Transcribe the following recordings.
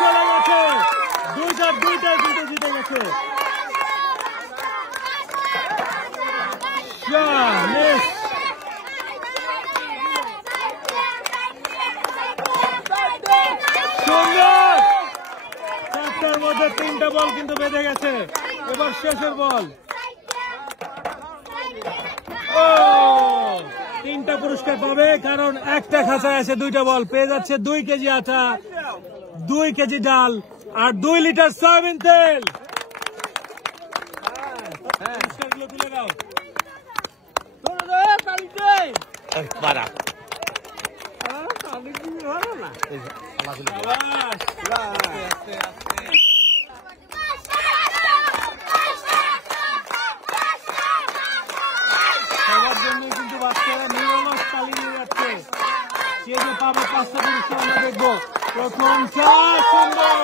চলে গেছে, দুইটা জিতে গেছে। সুন্দর, চারটার মধ্যে 3টা বল কিন্তু বেঁধে গেছে। এবার শেষের বল। 3টা পুরস্কার পাবে, কারণ একটা খাঁচায় আছে 2টা বল। পেয়ে যাচ্ছে 2 কেজি আটা, 2 কেজি ডাল আর 2 লিটার সয়াবিন তেল। পুরস্কারগুলো তুলে দাও। সবার জন্য কিন্তু বাচ্চারা নিরলস চালিয়ে যাচ্ছে। সে যে পাবে 5টা পুরস্কার আমরা দেখবো। প্রথম চার, সুন্দর।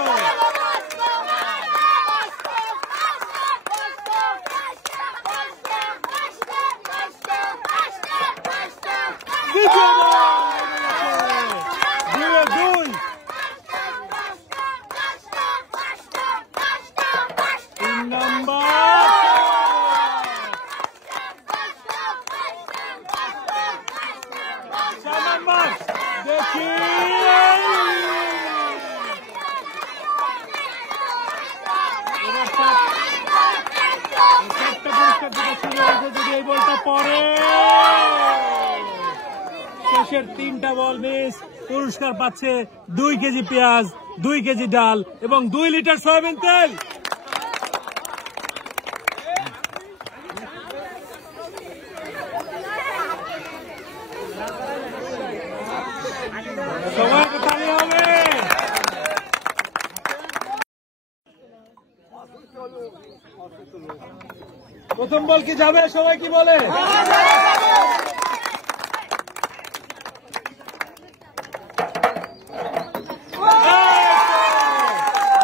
দ্বিতীয় বল, 2-2। 3 নম্বর, 4 নম্বর। দেখি, যদি এই বলটা পরে, শেষের 3টা বল মিস। পুরস্কার পাচ্ছে 2 কেজি পেঁয়াজ, 2 কেজি ডাল এবং 2 লিটার সয়াবিন তেল। সময় কোথায় হবে? প্রথম বল কি যাবে? সবাই কি বলে?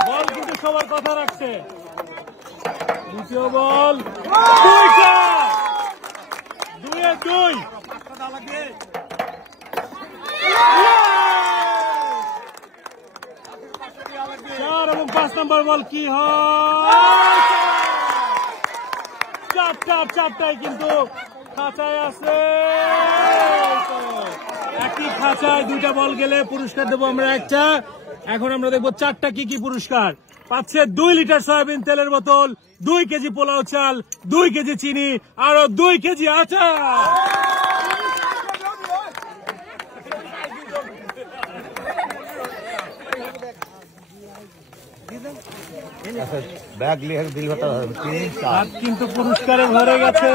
বল কিন্তু সবার কথা রাখছে। দ্বিতীয় বল, 2টা, 2-2। 4 এবং 5 নম্বর বল কি হয়? চারটায় কিন্তু খাঁচায় আছে। একই খাঁচায় 2টা বল গেলে পুরস্কার দেবো আমরা একটা। এখন আমরা দেখবো 4টা কি কি পুরস্কার পাচ্ছে। 2 লিটার সয়াবিন তেলের বোতল, 2 কেজি পোলাও চাল, 2 কেজি চিনি আরো 2 কেজি আটা। ব্যাগ লিখে দিল, কিন্তু পুরস্কারে ভরে গেছে।